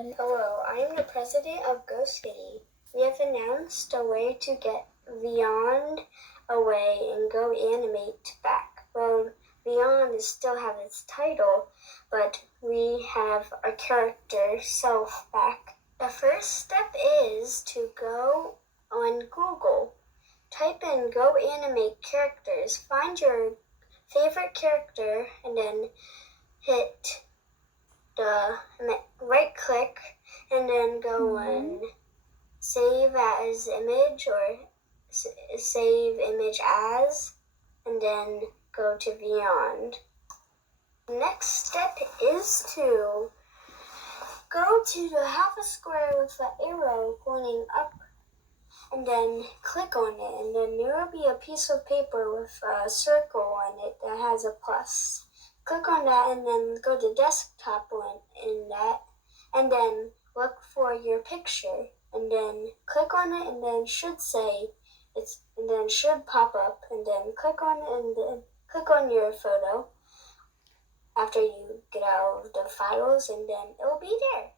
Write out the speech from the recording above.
Hello, I am the president of GoCity. We have announced a way to get Beyond away and Go Animate back. Well, Beyond still have its title, but we have our character Self back. The first step is to go on Google. Type in Go Animate characters, find your favorite character, and then hit the right click and then go on save as image or save image as, and then go to Beyond. Next step is to go to the half a square with the arrow pointing up and then click on it, and then there will be a piece of paper with a circle on it that has a plus. Click on that and then go to desktop one in that, and then look for your picture, and then click on it, and then should say it's, and then should pop up, and then click on it, and then click on your photo after you get out of the files, and then it'll be there.